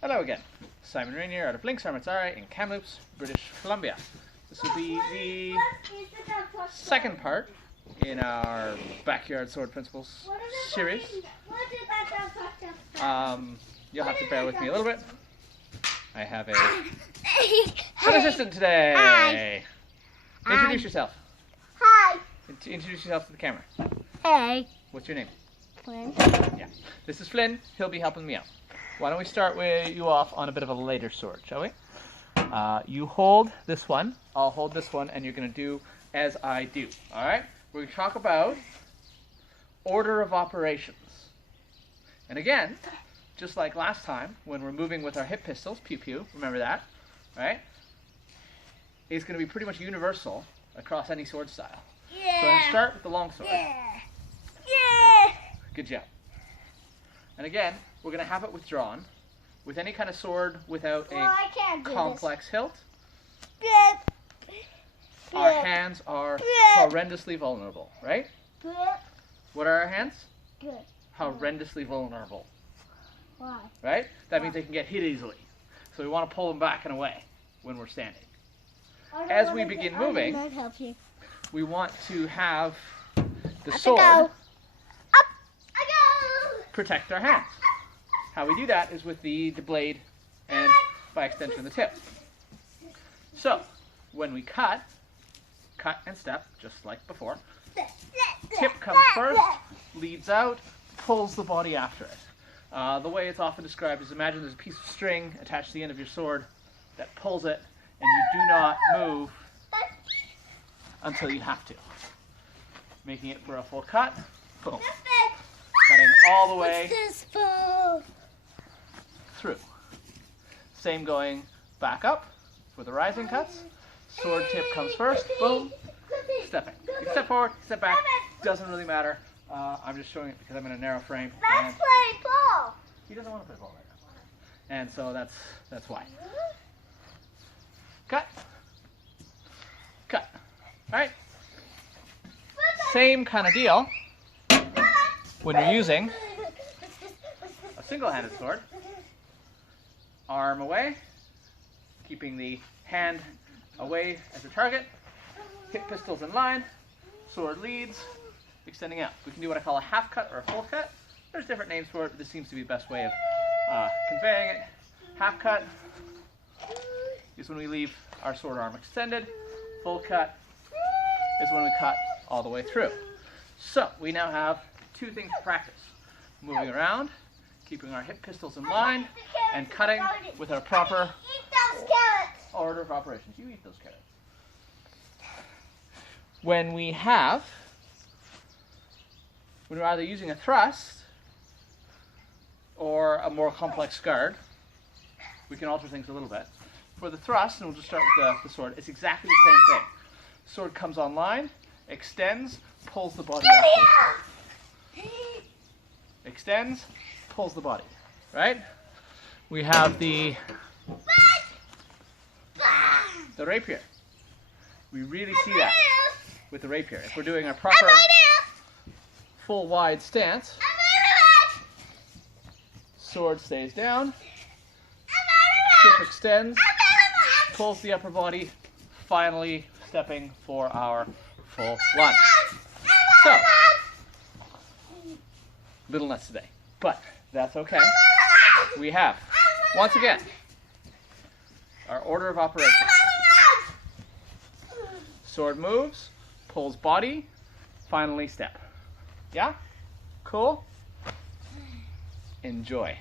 Hello again, Simon Rainier out of Blinks Armitsari in Kamloops, British Columbia. This will be the second part in our Backyard Sword Principles series. You'll have to bear with me a little bit. I have an assistant today. Hi. Introduce yourself. Hi. Introduce yourself to the camera. Hey. What's your name? Flynn. Yeah. This is Flynn. He'll be helping me out. Why don't we start with you off on a bit of a lighter sword, shall we? You hold this one, I'll hold this one, and you're going to do as I do. Alright? We're going to talk about order of operations. And again, just like last time, when we're moving with our hip pistols, pew pew, remember that, right? It's going to be pretty much universal across any sword style. Yeah. So I'm going to start with the long sword. Yeah. Yeah. Good job. And again, we're going to have it withdrawn with any kind of sword without a complex hilt. Yeah. Our hands are horrendously vulnerable, right? Yeah. What are our hands? Good. Horrendously vulnerable, Why? right? That means they can get hit easily. So we want to pull them back and away when we're standing. As we begin moving, we want to have the sword protect our hands. How we do that is with the blade and, by extension, the tip. So, when we cut and step, just like before. Tip comes first, leads out, pulls the body after it. The way it's often described is imagine there's a piece of string attached to the end of your sword that pulls it, and you do not move until you have to. Making it for a full cut. Boom. Cutting all the way through. Same going back up for the rising cuts. Sword tip comes first. Boom. Stepping. You step forward, step back. Doesn't really matter. I'm just showing it because I'm in a narrow frame. Let's play ball. He doesn't want to play ball right now. And so that's why. Cut. Cut. Alright. Same kind of deal when you're using a single-handed sword. Arm away, keeping the hand away as a target. Hip pistols in line. Sword leads, extending out. We can do what I call a half cut or a full cut. There's different names for it, but this seems to be the best way of conveying it. Half cut is when we leave our sword arm extended. Full cut is when we cut all the way through. So we now have two things to practice. Moving around, keeping our hip pistols in line, and cutting with our proper order of operations. You eat those carrots. When we're either using a thrust or a more complex guard, we can alter things a little bit. For the thrust, and we'll just start with the sword, it's exactly the same thing. Sword comes online, extends, pulls the body up. Extends, pulls the body, right? We have the rapier. We really see that with the rapier. If we're doing a proper full wide stance, sword stays down, tip extends, pulls the upper body, finally stepping for our full lunge. So, little nuts today, but that's okay. We have, once again, our order of operations. Sword moves, pulls body, finally step. Yeah? Cool? Enjoy.